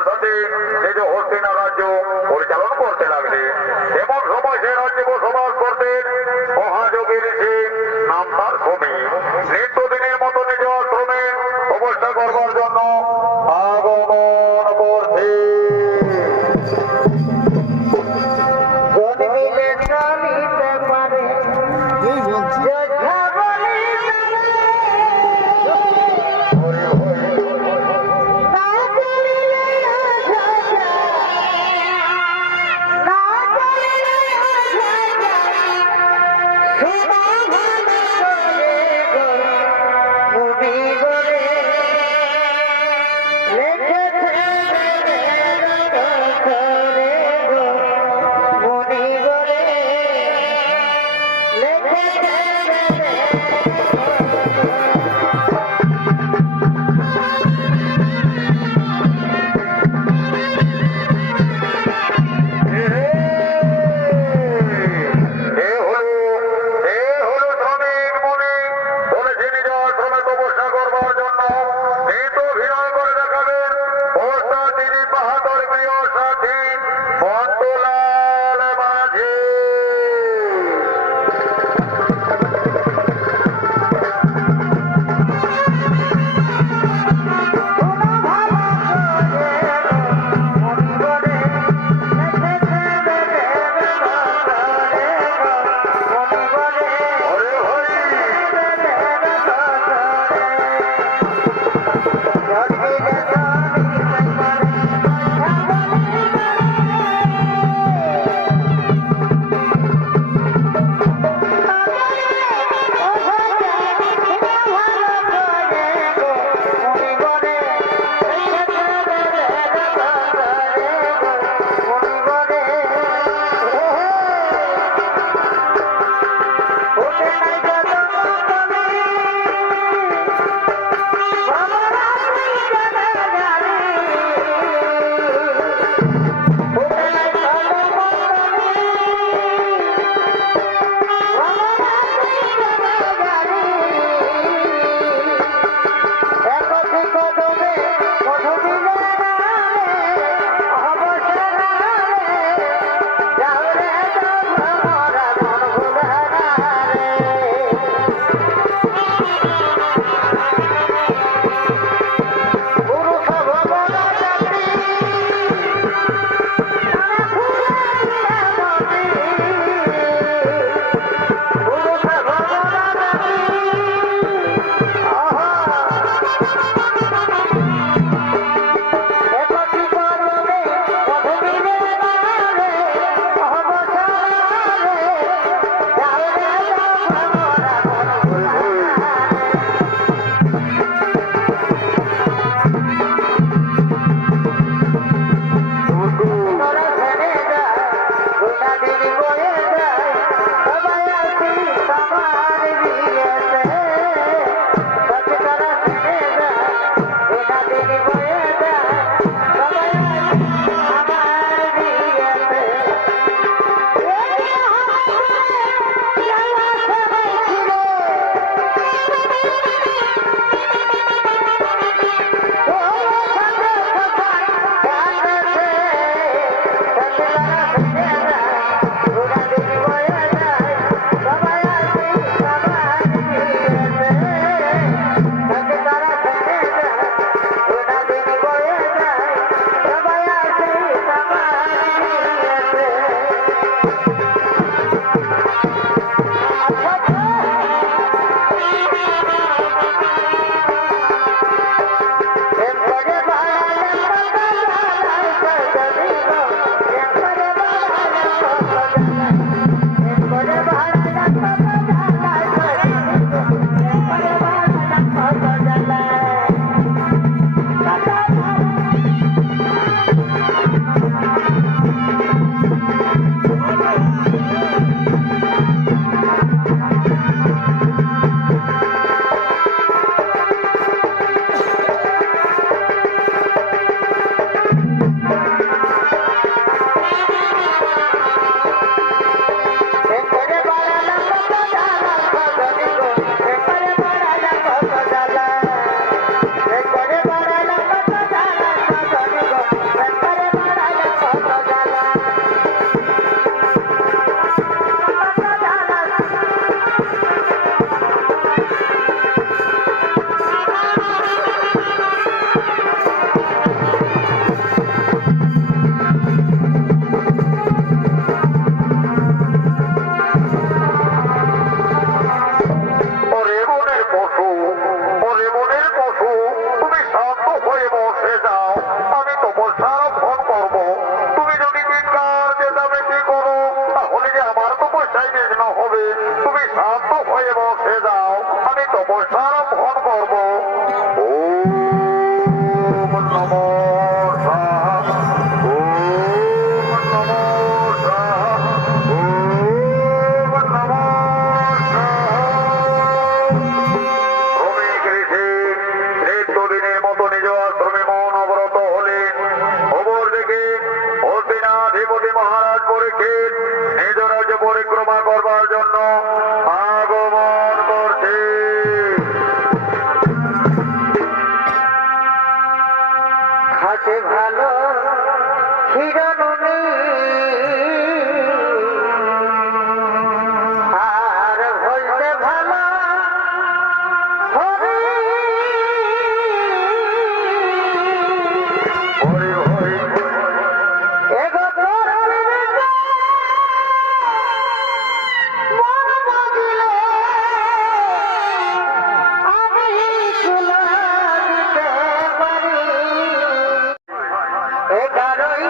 তার সাথে নিজ হস্তিনা রাজ্য পরিচালনা করতে লাগলেন। এমন সময় সে রাজ্যে বসবাস করতেন মহাযোগী ঋষি নাম তার ভূমি। নিত্যদিনের মতো নিজ আশ্রমে অবস্থা করবার জন্য আগমন করছে। হাতে ভালো হিরণী আর হইতে ভালো হরি হরি হরি এগো তোর বিরুদ্ধে মন বাঁধিলে আমি তুলা দিতে পারি এগারোই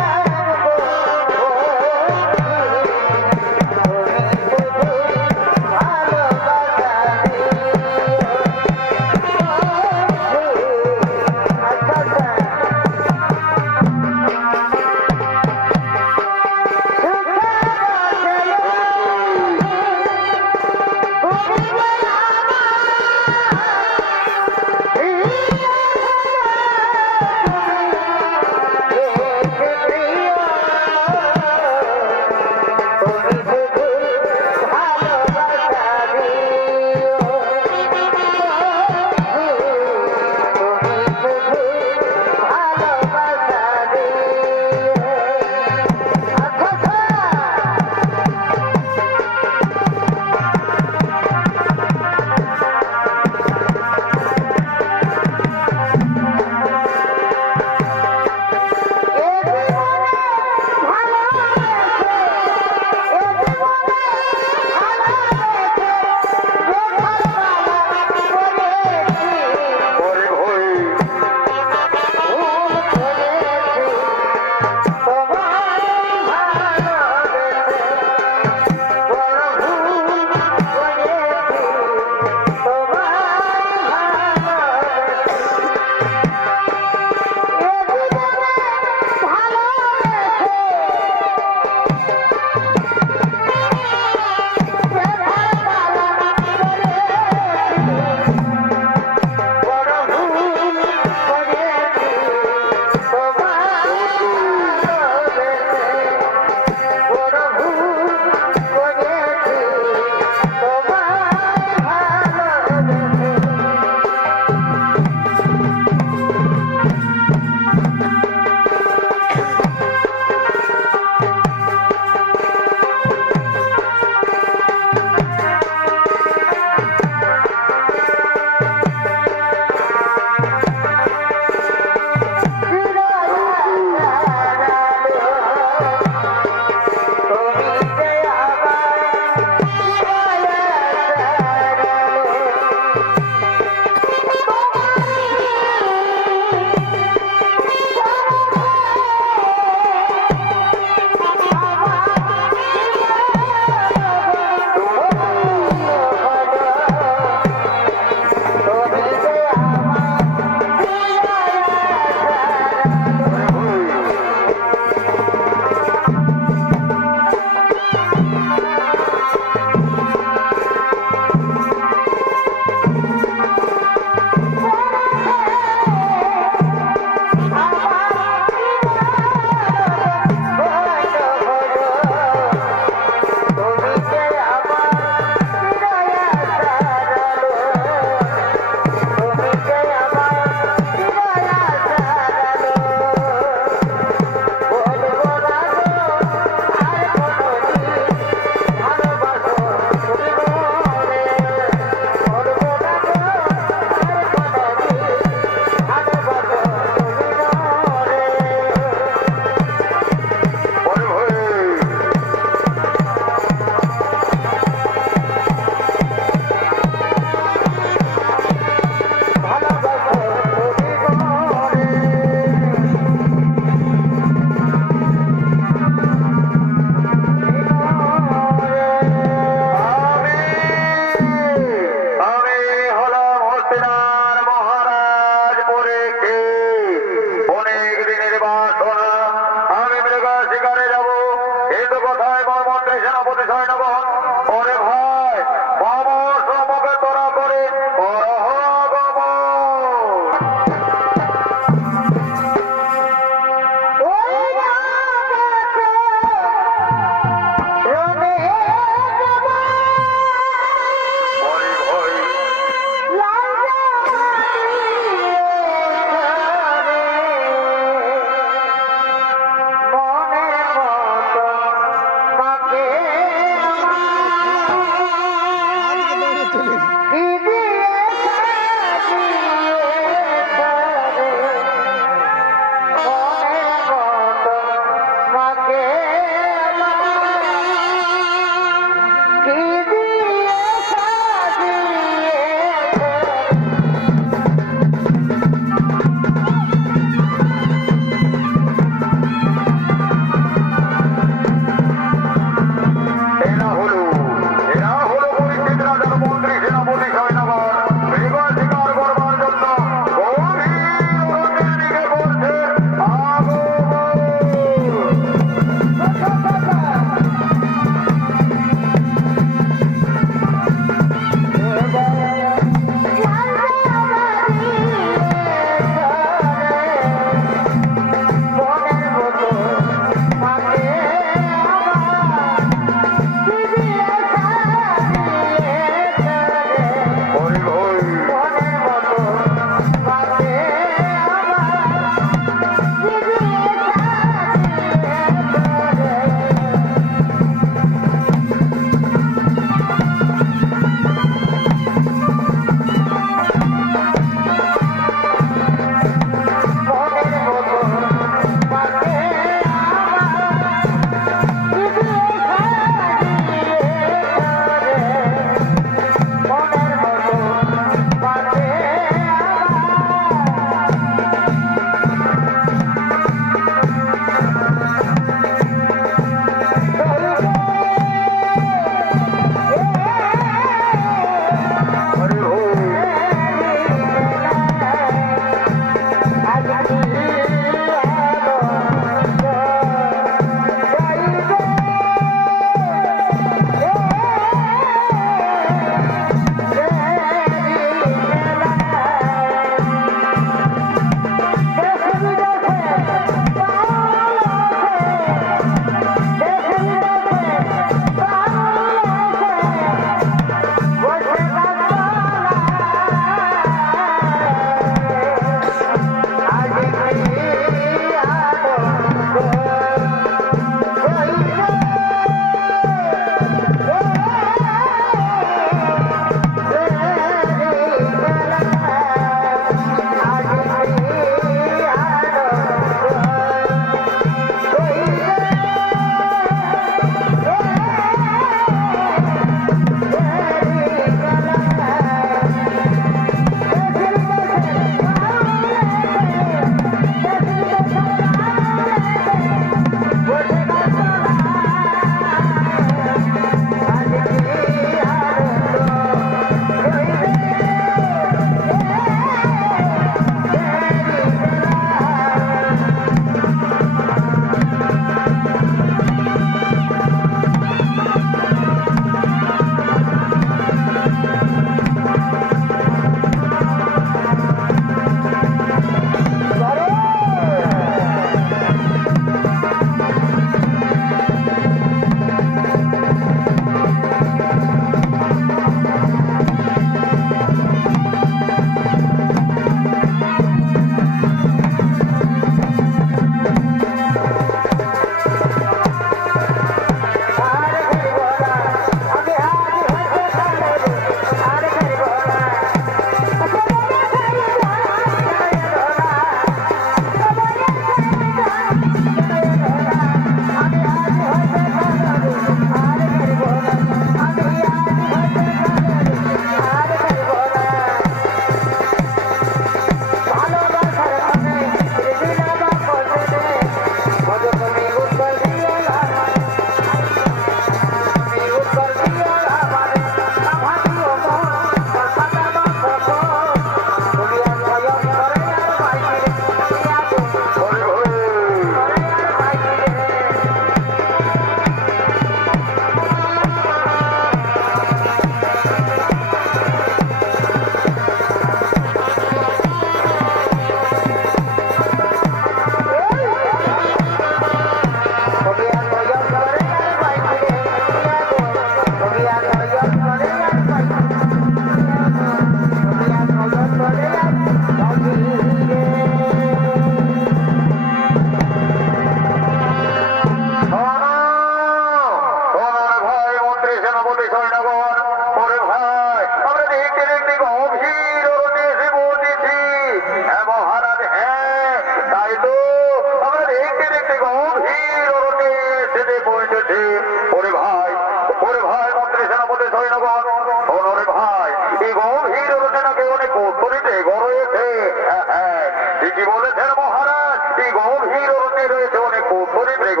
কি বলেছেন মহারাজ? এই গভীর অরণ্যে রয়েছে অনেক কৌশলী মৃগ।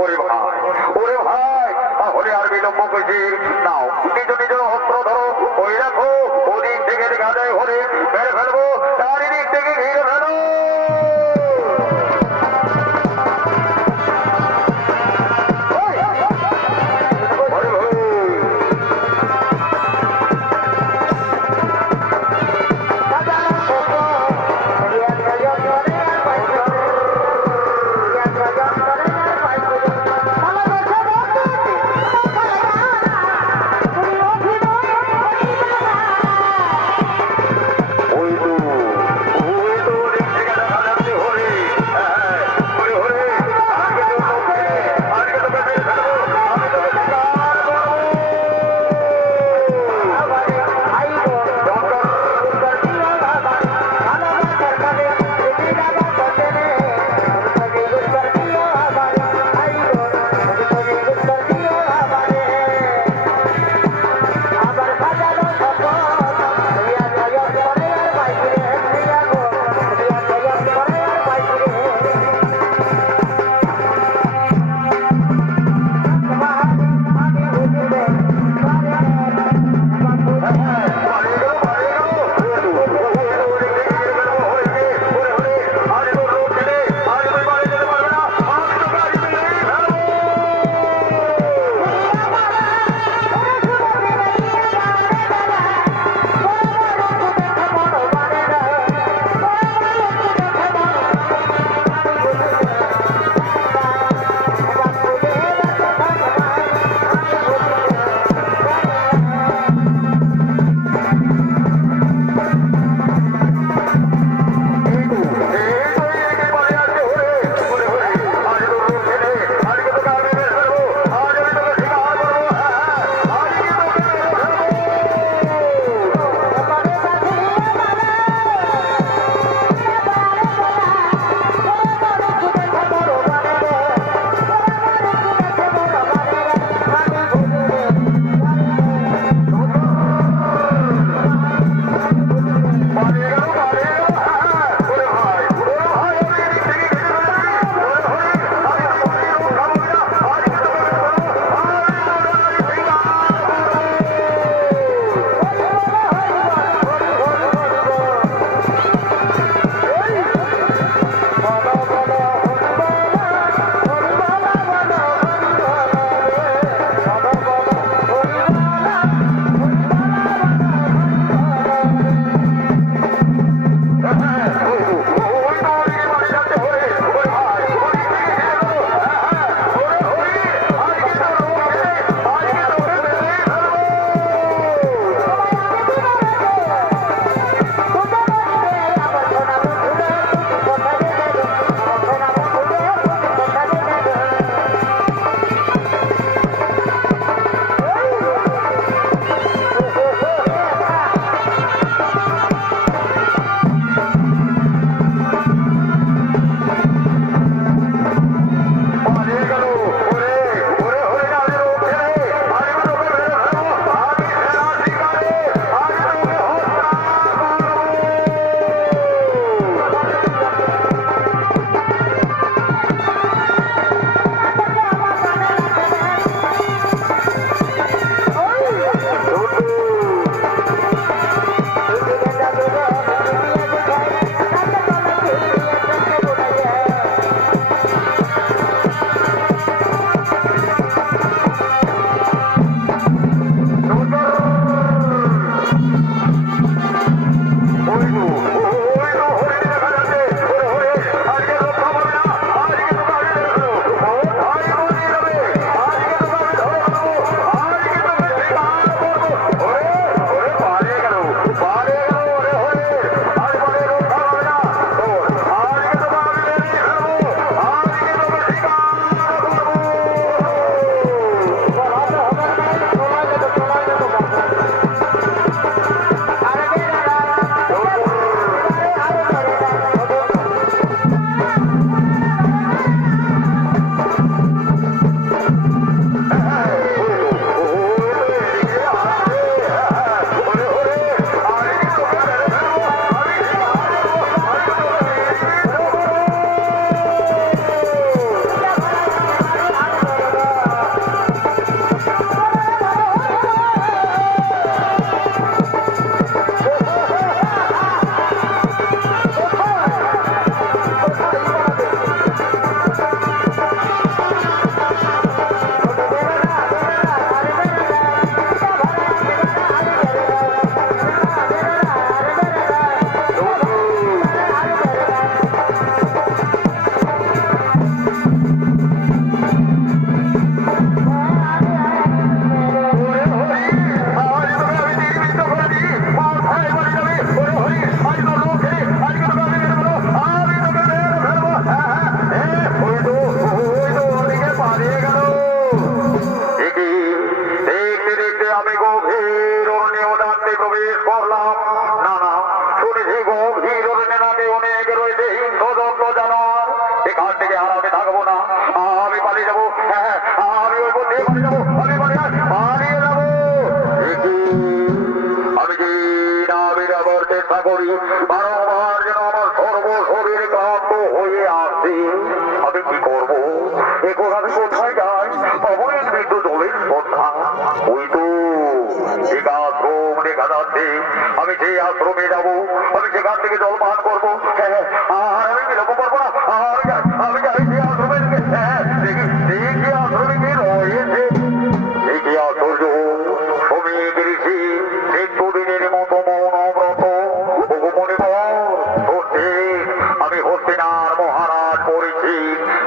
ওরে ভাই, ওরে ভাই, তাহলে আর বিলম্ব কিসের? নাও নিজ নিজ অস্ত্র ধরো, ওই রাখো, ওদিক থেকে দেখা যায় হলে মেরে ফেলবো, চারিদিক থেকে ঘিরে ফেলো। সাজানো ছোট, এখন আমি কোথায় যাই? অবৈধ বিদ্যুৎ জলের শ্রদ্ধা। ওই তো এক আশ্রম দেখা যাচ্ছে। আমি সেই আশ্রমে যাবো, আমি সেখান থেকে জল পান করবো। হ্যাঁ, আর আমি বিলম্ব করবো না। আমি যাই সেই আশ্রমের দিকে। হ্যাঁ, দেখি আশ্রমে কি রয়েছে। দেখি আশ্চর্য শ্রমিক ঋষি নিত্যদিনের মতো মৌনব্রত আমি হস্তিনার মহারাজ পড়েছি।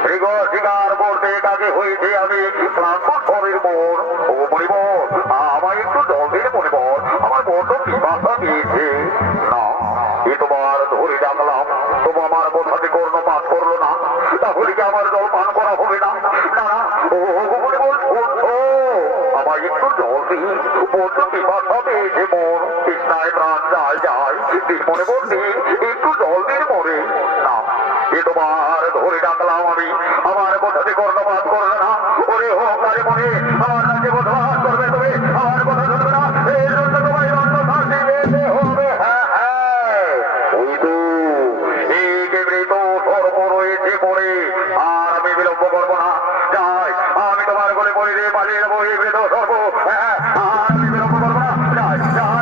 মৃগ শিকার করতে কাকে হয়েছে আমি ক্লান্ত শরীর মন। ও মণিবর, আমায় একটু জল দিলে মণিবর, আমার বড্ড পিপাসা পেয়েছে। না, এ তোমার ধরে ডাকলাম, তবু আমার কথাতে কর্ণপাত করলো না। তাহলে কি আমার জল পান করা হবে না? না, ও মণিবর শুনছো? আমায় একটু জল দিই, বড্ড পিপাসা পেয়েছে মন। কৃষ্ণায় প্রাণ যায় যায়, মনে বলতে একটু জল দিন মরে। না, এ তোমার ধরে ডাকলাম আমি, আমার কথাতে কর্ণপাত করবে না। ওরে হোকারে মনে আমার রাজ্যে বসবাস করবে, তবে আমার কথা শুনবে না। এই জন্য তোমায় দণ্ড শাস্তি পেতে হবে। হ্যাঁ হ্যাঁ, ওই তো এই মৃত সর্ব রয়েছে পড়ে। আর আমি বিলম্ব করবো না, যাই আমি তোমার কোলে বলে দিয়ে পালিয়ে যাবো। এই মৃত সর্ব, হ্যাঁ, আর আমি বিলম্ব করবো না, যাই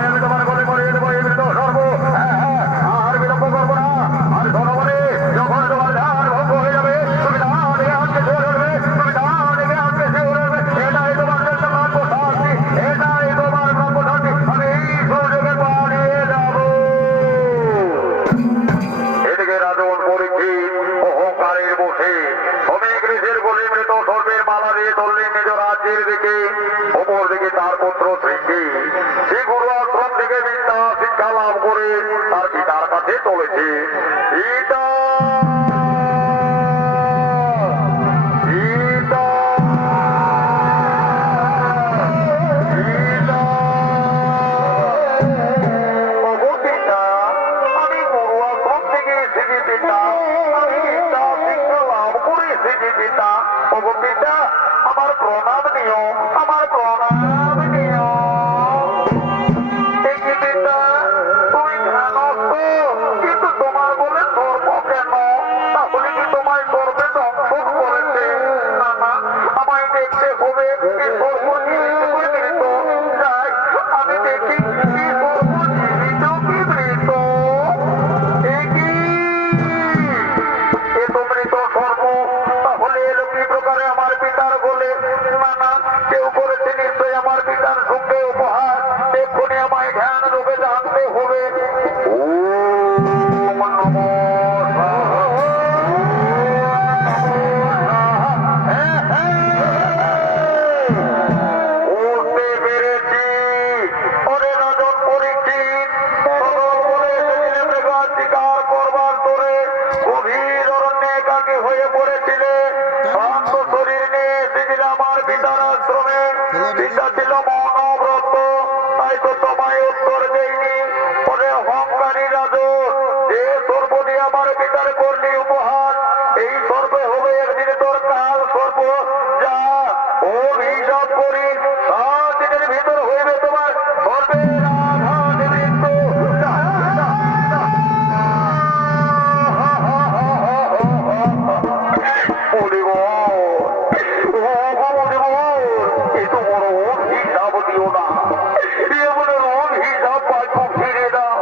আমি তোমার কোলে বলে দেবো। এই মৃত সর্ব, হ্যাঁ, আর বিলম্ব করবো না। আর জনগণে যখন তোমার ধার ভঙ্গ হয়ে যাবে, তুমি দাঁড়িয়ে আজকে চলে উঠবে, তুমি দাঁড়িয়ে আজকে চলে উঠবে। এটাই তোমার কাছে প্রাপ্য শাস্তি, এটাই তোমার প্রাপ্য শাস্তি। আমি এই সুযোগে পালিয়ে যাবো। এদিকে রাজন পরীক্ষিত অহংকারের বসে শ্রমিক ঋষির গলি মৃত সর্বের মালা দিয়ে চললেন নিজ রাজ্যের দিকে। অপর দিকে তার পুত্র শৃঙ্গী সে গুরু আশ্রম থেকে বিদ্যা শিক্ষা লাভ করে তার পিতার কাছে চলেছে। পিতা, পিতা, পিতা, ওগো পিতা, আমি গুরু আশ্রম থেকে এসেছি পিতা। আমি বিদ্যা শিক্ষা লাভ করে এসেছি পিতা। ওগো পিতা, আমার প্রণাম নিও, আমার প্রণাম নিও। দেখি পিতা, তুমি ধ্যানস্থ, কিন্তু তোমার বলে ধর্ম কেন? তাহলে কি তোমায় সর্বে দংশন করেছে? না না, আমায় দেখতে হবে এই সর্ব জীবিত কি মৃত। যাই আমি দেখি এই সর্ব জীবিত কি মৃত। এ কি, এ তো মৃত সর্ব। তাহলে এলো কি প্রকারে আমার পিতার বলে? না না, কেউ করেছে নিশ্চয়ই আমার পিতার সঙ্গে উপহার। এক্ষুনি আমায় ধ্যান রূপে জানতে হবে। ওম নমো উঠতে পেরেছি। ওরে রাজন পরীক্ষিত, সদল বলে এসেছিলে মৃগার শিকার করবার তোরে গভীর অরণ্যে একাকী হয়ে পড়েছিলে। ক্লান্ত শরীর নিয়ে এসেছিলে আমার পিতার আশ্রমে। পিতা ছিল মৌনব্রত, তাই তো তোমায় উত্তর দেয়নি। ওরে অহংকারী রাজন, যে সর্ব দিয়ে আমার পিতার করলি উপহার, এই সর্বে হবে একদিন তোর কাল সর্ব। যা অভিশাপ করি 7 দিনের ভিতর হইবে তোমার সর্বের আঘাত মৃত্যু। এ তো বড় অভিশাপ দিও না, এমন অভিশাপ পাইব ফিরে দাও।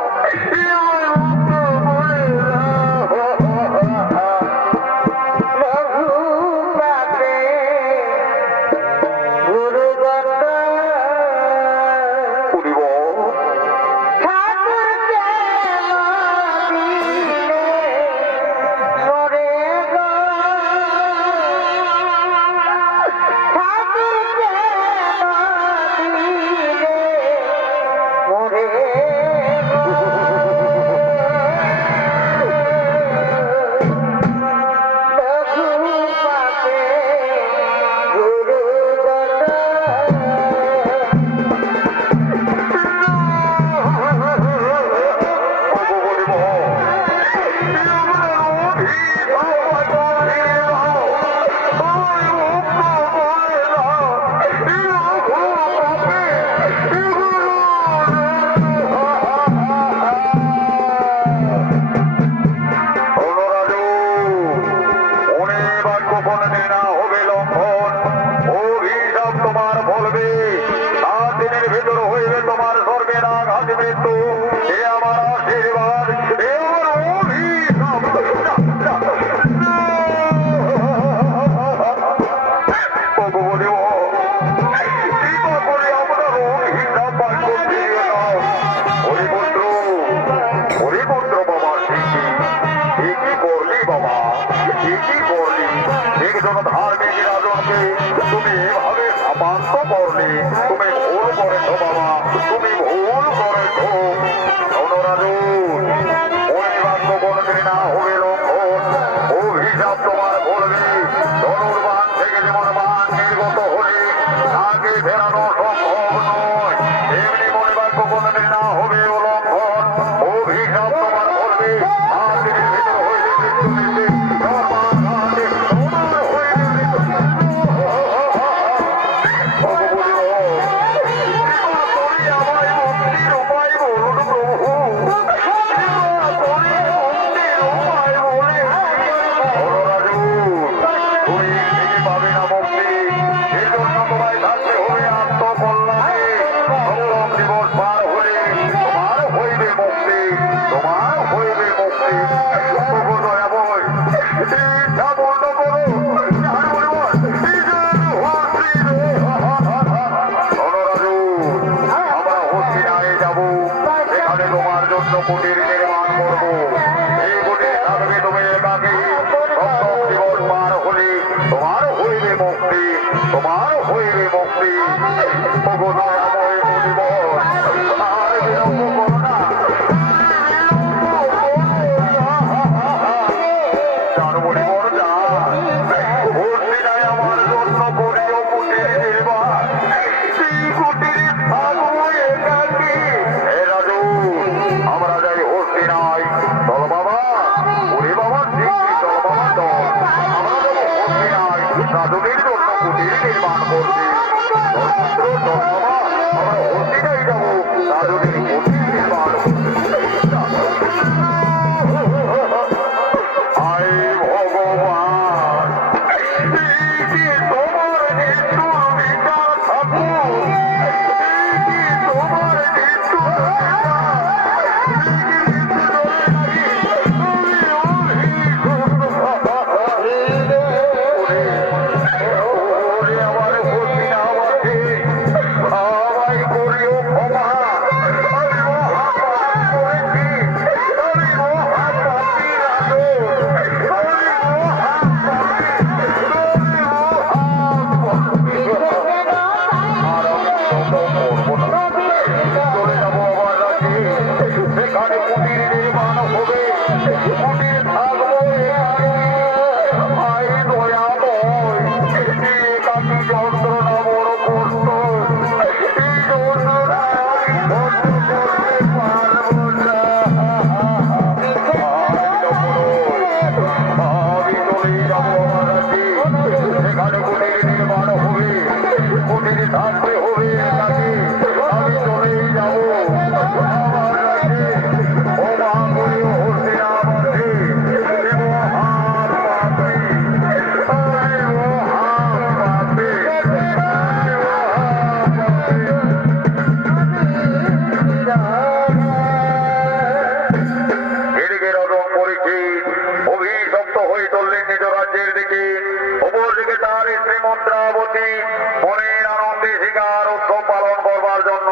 সেখানে কুটির নির্মাণ হবে, কুটির থাকবো এখানে। ভাই দয়াময়, একাকি যন্ত্রণা বড় কষ্ট, এই যন্ত্রণা আমি সহ্য করতে পারবো না। আমি চলেই যাবো আমার রাজ্যে, সেখানে কুটির নির্মাণ হবে, কুটির থাকতে হবে একাকি। আমি চলেই যাবো আমার রাজ্যে। ও মা করি ও হস্তিনা মধ্যে মহান পাপী, আমি মহান পাপী, আমি মহান পাপী। এদিকে রজব পরীক্ষিত অভিশপ্ত হয়ে চললেন নিজ রাজ্যের দিকে। অপরদিকে তার স্ত্রী মন্ত্রাবতী মনের আনন্দে শিকার উৎসব পালন করবার জন্য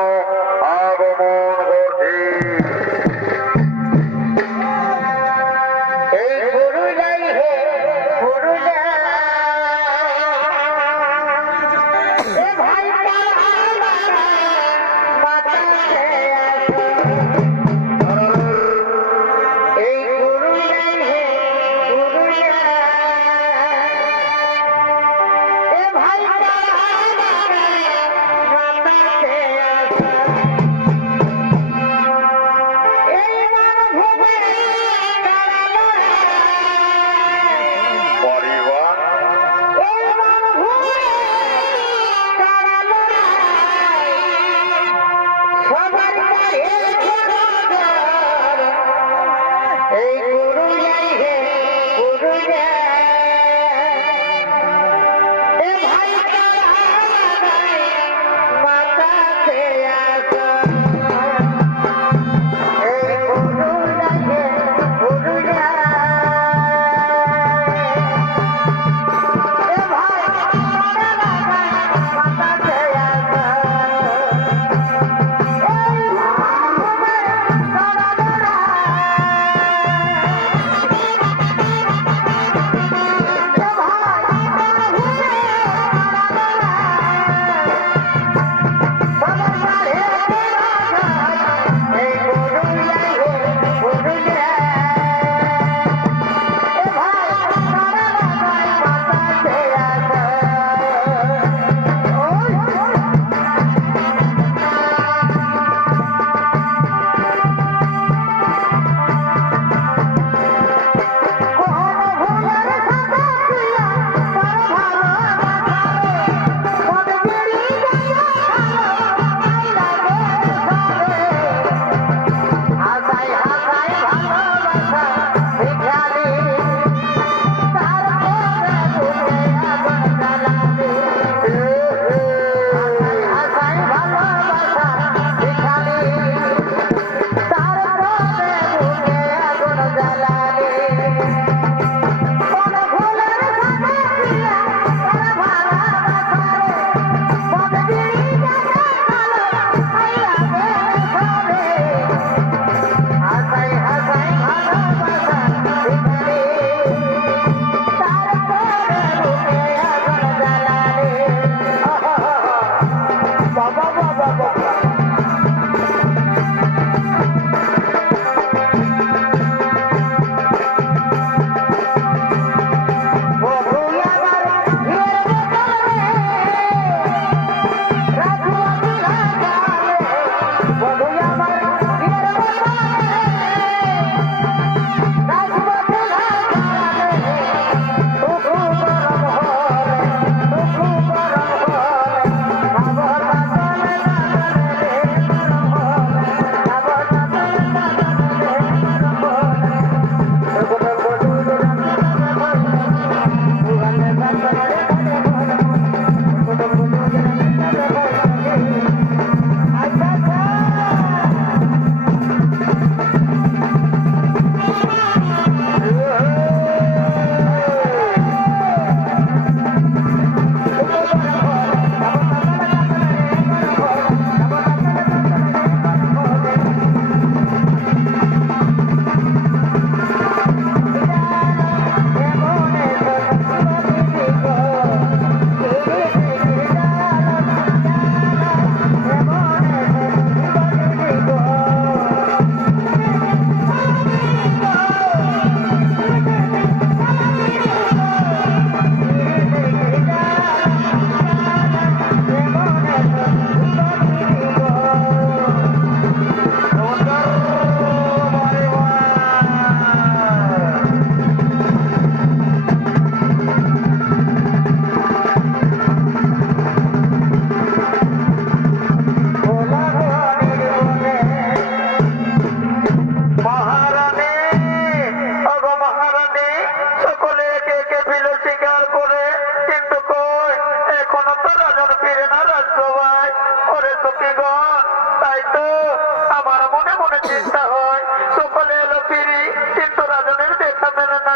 আগমন করছে। এই গরু যাই হে গরু যাই এ ভাই বাতাসে এই গরু যাই হে গরু যাই এ ভাই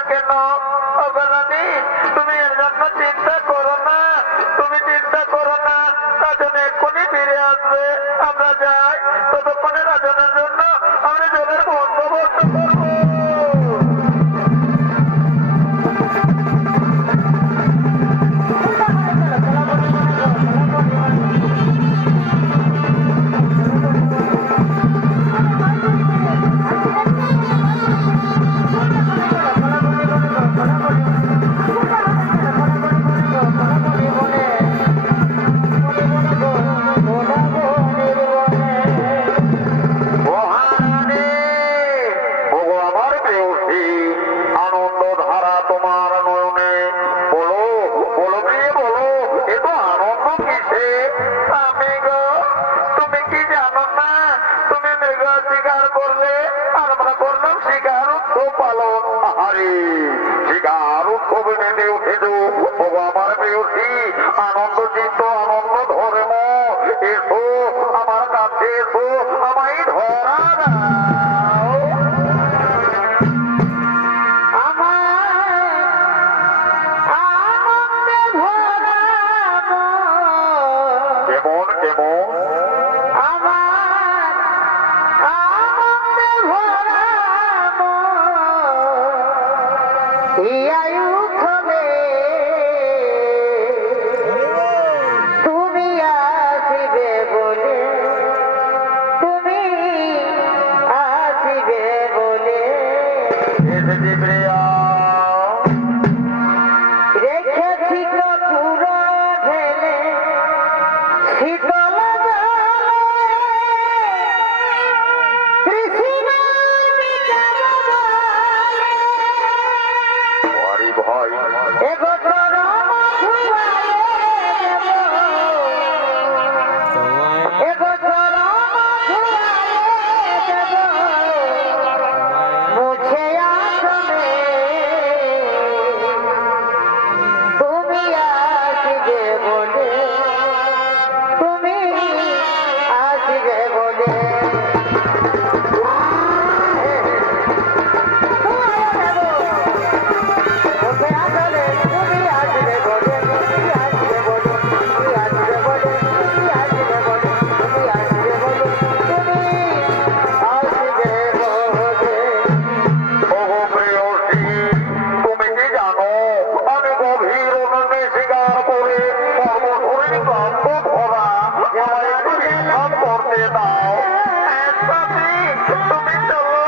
কেন? অবলানি, তুমি এর জন্য চিন্তা করো না, তুমি চিন্তা করো না। রাজন এক্ষুনি ফিরে আসবে, আমরা যাই। ততক্ষণে রাজনের জন্য আমরা জলের বন্দোবস্ত করবো। মহারানী, ওগো আমার প্রেয়সী, আনন্দ ধারা তোমার নয়নে। বলো, বলো প্রিয়ে বলো, এ তো আনন্দ কিসে? আমি গো, তুমি কি জানো না? তুমি মৃগ শিকার করলে, আর আমরা করলাম শিকার উৎসব পালন। আরে শিকার উৎসবে মেতে উঠেছ। ওগো আমার প্রেয়সী, আনন্দ চিত্ত আনন্দ ধর্ম, এসো আমার কাছে এসো, আমায় ধরা দাও। কেমন কেমন? তুমি আসিবে বলে, তুমি আসিবে বলে এসেছি প্রিয়া। রেখেছি কপুর ঢেলে শীতল জলে, তৃষ্ণা মিটাব বলে। আরে ভাই, এগো চরণ ধুলায়ে দেব, এগো চরণ ধুলায়ে দেব, মুছে আসবে তুমি আসিবে বলে, তুমি আসিবে বলে। মুছে আসলে তুমি আসিবে বলে, তুমি আসিবে বলে, তুমি আসিবে বলে, তুমি আসিবে বলে, তুমি আসিবে বলে, তুমি আসিবে বলে। ওগো প্রেয়সী, তুমি কি জানো আমি গভীর অনন্যে শিকার করে সর্বশরীর ক্লান্ত ধরা, আমায় একটু বিশ্রাম করতে দাও। স্বামী, তুমি চলো,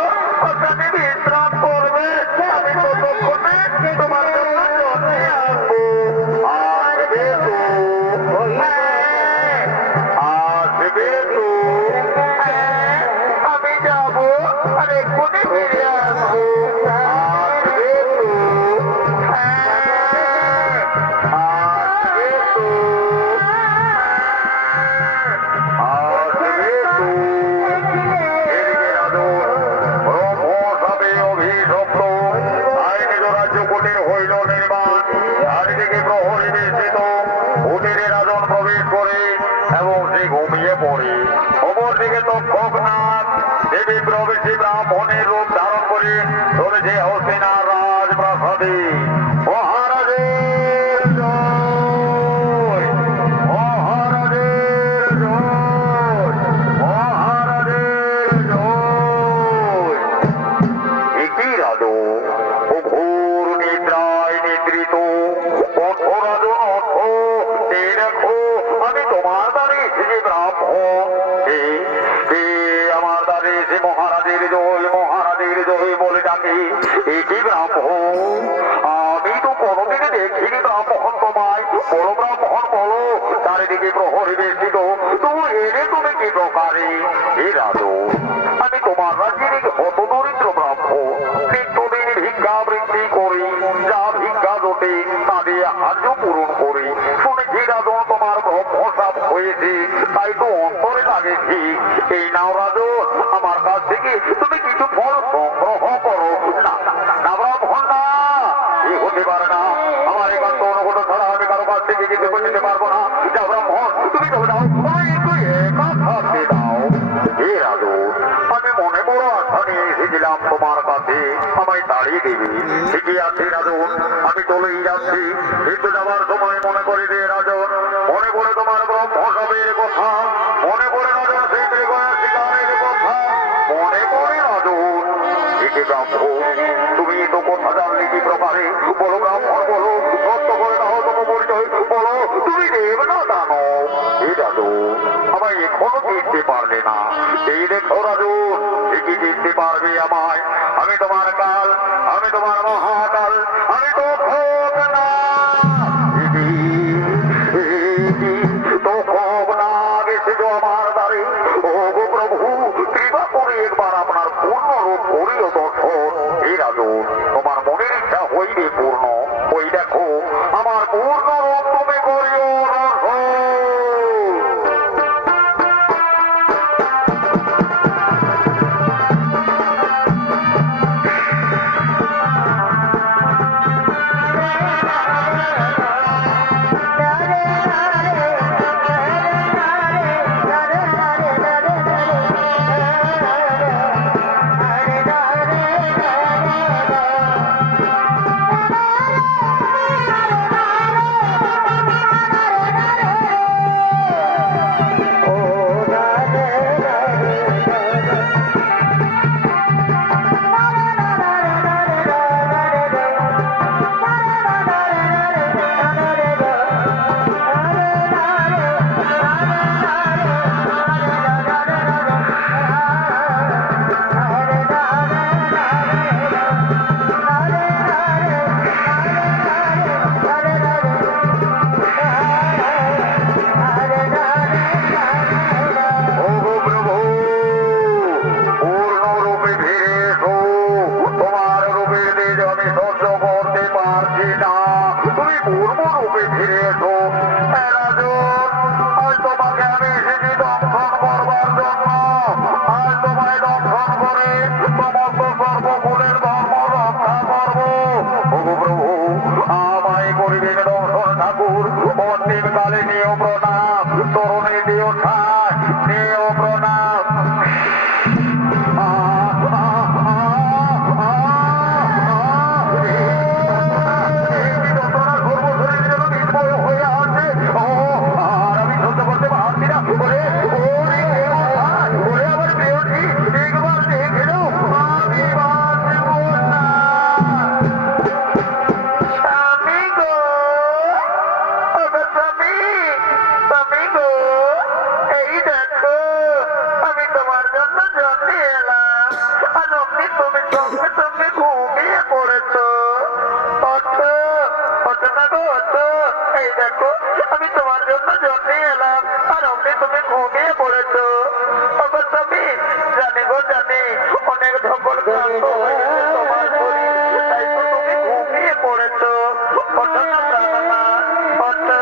ওখানে বিশ্রাম করবে, আমি ততক্ষণে তোমার জন্য জলে আসবো। আসবে তো? হ্যাঁ, আসবে তো? হ্যাঁ, আমি যাবো আর এক্ষুনি ফিরে আসবো। আসবে তো? হ্যাঁ, আসবে তো? আসবে তো? এদিকে রাজন ব্রহ্মসবে অভিশপ্ত, তাই নিজ রাজ্য কুটির হইল নির্মাণ। চারিদিকে প্রহরী বেষ্টিত, কুটিরে রাজন প্রবেশ করে এবং সে ঘুমিয়ে পড়ে। অপরদিকে তক্ষক নাথ দেবী প্রবেশী ব্রাহ্মণের রূপ ধারণ করে চলেছে হস্তিনার রাজপ্রাসাদে। মহারাজের জয়, মহারাজের জয়, মহারাজের জয়। একই রাজন ও ঘোর নিদ্রায় নিদ্রিত। ওঠো রাজন ওঠো, এই দেখো আমি তোমার দ্বারে এসেছি ব্রাহ্মণ। কে আমার দ্বারে এসে মহারাজের জয় মহারাজের জয় বলে ডাকে। একই ব্রাহ্মণ, আমি তো কোনোদিন দেখিনি ব্রাহ্মণ তোমায়। বলো ব্রাহ্মণ বলো, চারিদিকে প্রহরী বেষ্টিত, তবু এলে তুমি কি প্রকারে? এ রাজন, আমি তোমার রাজ্যের এক হত দরিদ্র ব্রাহ্মণ, নিত্যদিন ভিক্ষা বৃদ্ধি করি, যা ভিক্ষা জোটে তা দিয়ে হার্য পূরণ করি। শুনেছি রাজন তোমার ব্রহ্মসাপ হয়েছে, তাই তো অন্তরে লাগেছি। এই নাও রাজন, আমার কাছ থেকে তুমি কিছু ফল সংগ্রহ করো। না না ব্রাহ্মণ না, এ হতে পারে না। আমার একান্ত অনুগত ছাড়া আমি কারো কাছ থেকে কিছু করতে পারবো না। যাও ব্রাহ্মণ, তুমি চলে যাও, আমায় একটু একা থাকতে দাও। এ রাজন, আমি মনে বড় আশা নিয়ে এসেছিলাম তোমার কাছে, আমায় তাড়িয়ে পাঠিয়ে দেবে। ঠিকই আছে রাজন, আমি চলেই যাচ্ছি, কিন্তু যাবার সময় মনে করে যে রাজন, মনে করে তোমার ব্রহ্মসবের কথা, মনে করে রাজন সেই মৃগয়া শিকারের কথা, মনে করে রাজন। একে ব্রাহ্মণ, তুমি তো কথা জানলে কি প্রকারে? বলো ব্রাহ্মণ, বলো, সত্য করে দাও তোমার পরিচয়, বলো তুমি দেব না দানো? এ রাজু, আমায় এখনো চিনতে পারলে না? এই দেখো রাজু, ঠিকই চিনতে পারবে আমায়। আমি তোমার কাল, আমি তোমার মহাকাল, আমি তো ভোগ না। তো ভোগ না গেছে যে আমার দ্বারে। ও গো প্রভু, কৃপা করে একবার আপনার পূর্ণ রূপ করিও দর্শন। এই রাজু, তোমার মনের ইচ্ছা হইবে পূর্ণ। ওই দেখো আমার পূর্ণ রূপ তুমি করিও দর্শন। কালে নিয় প্রণাম, তরুণী দিও ঠায় নিয় প্রণাম। আমি তোমার জন্য জন্মে এলাম, আর অমনি তুমি ঘুমিয়ে পড়েছো। তুমি জানি গো জানি, অনেক ধকল ক্লান্ত হয়েছে তোমার শরীর, তাই তো তুমি ঘুমিয়ে পড়েছো। ওঠো না প্রাণনা, ওঠো।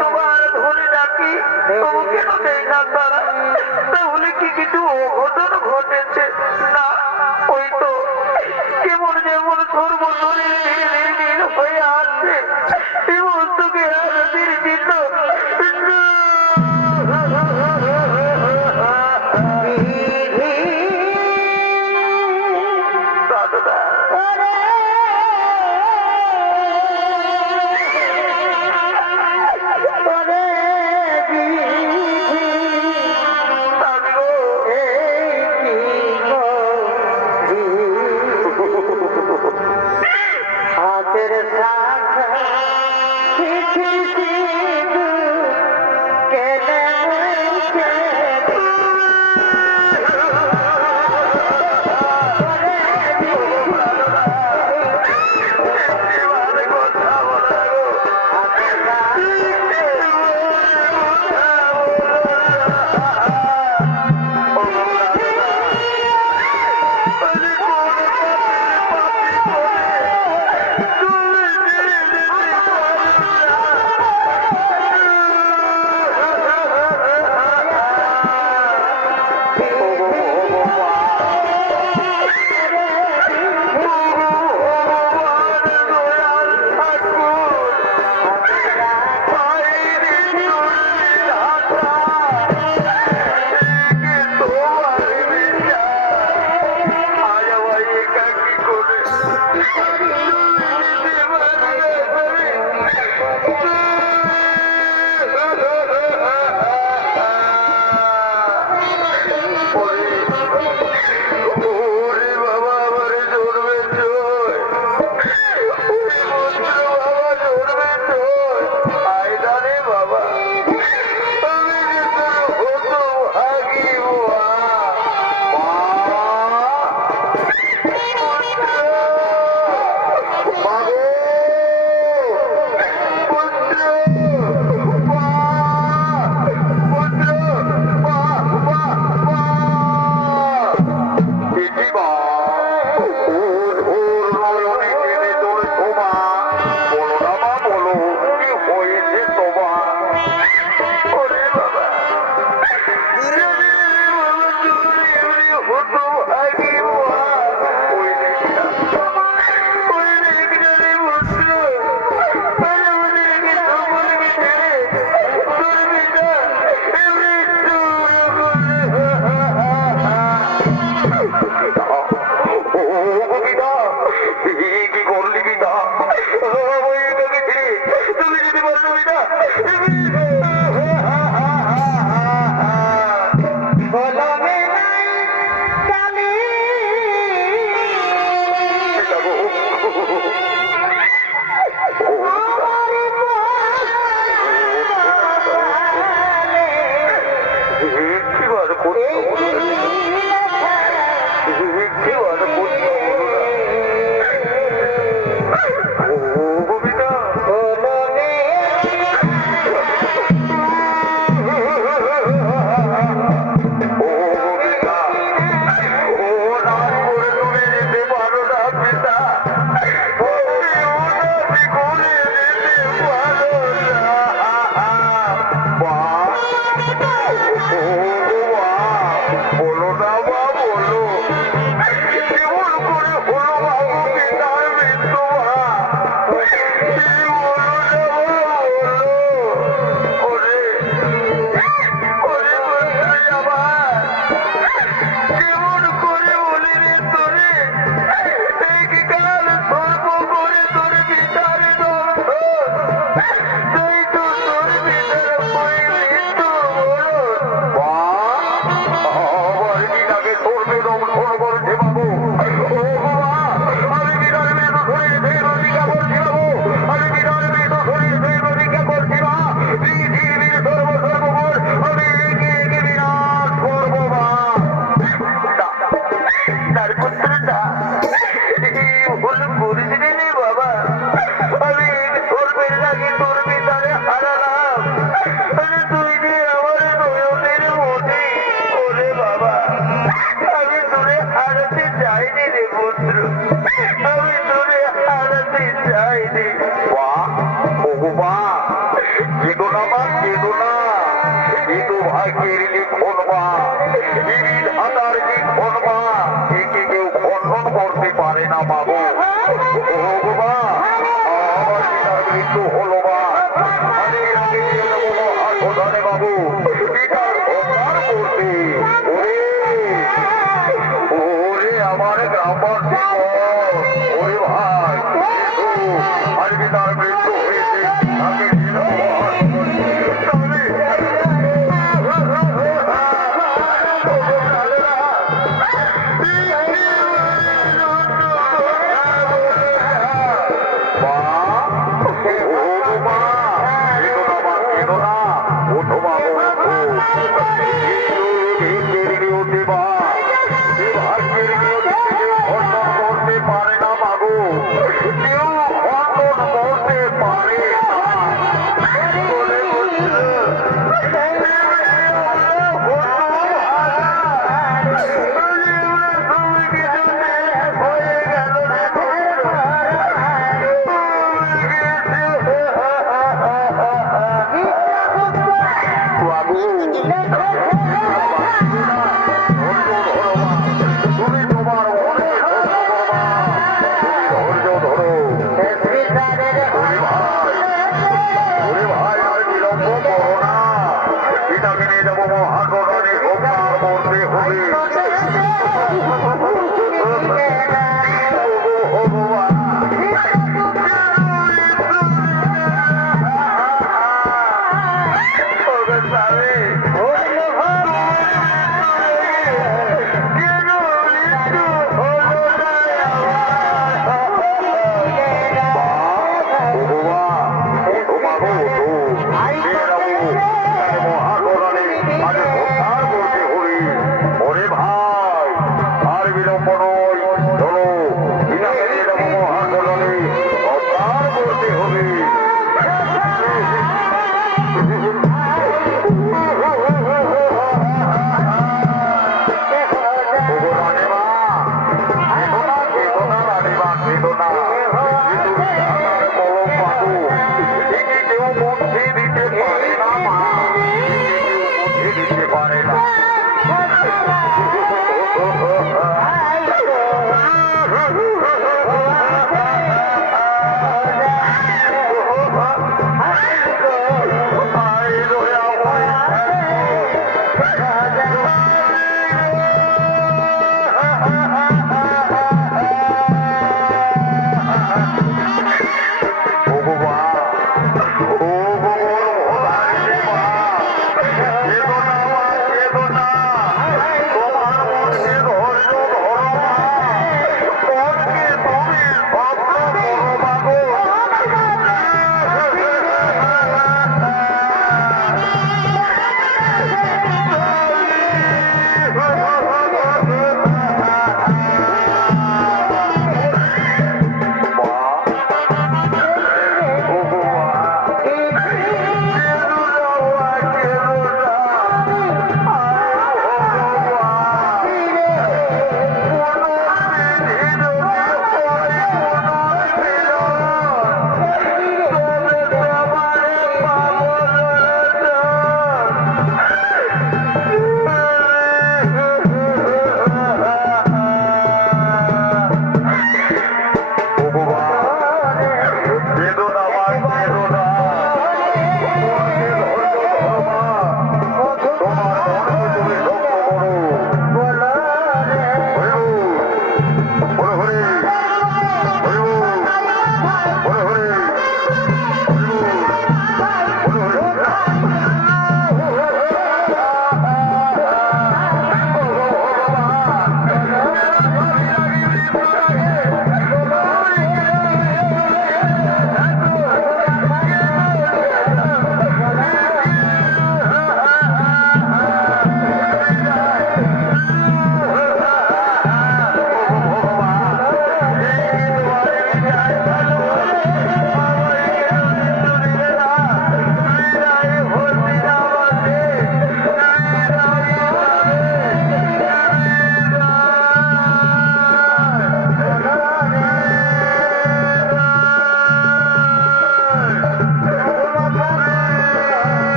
তোমার ধরে ডাকি, তবু কেন দেই না তারা? তাহলে কি কিছু অঘটন ঘটেছে? না, ওই তো কেমন যেমন সর্বশরীর নীল হয়ে আসছে, এই বস্তুকে আরতির চিহ্ন। ভুল করেছিলি রে বাবা। আমি তোর বেলাকে তোর পিতারে হারালাম। তুই যে আমার নয়নের মতি। ওরে বাবা, আমি তোরে হারাতে চাইনি রে পুত্র, আমি তোরে হারাতে চাইনি। বাহ, ওগো বাহ, কেঁদো না মা, কেঁদো না। এ তো ভাগ্যের লিখন মা, এ বিধাতার লিখন মা, একে কেউ খণ্ডন করতে পারে না মা গো। ওগো মা, আমার পিতার মৃত্যু হলো মা। আজকে আমি নিয়ে যাবো হাসপাতালে বাবু, পিতার উদ্ধার করতে। ওরে, ওরে আমার গ্রামবাসী, ওরে ভাই, এসো, আজ পিতার মৃত্যু হয়েছে, তাকে নিয়ে যাবো হাসপাতালে। করতে পারে না বাবু, কেউ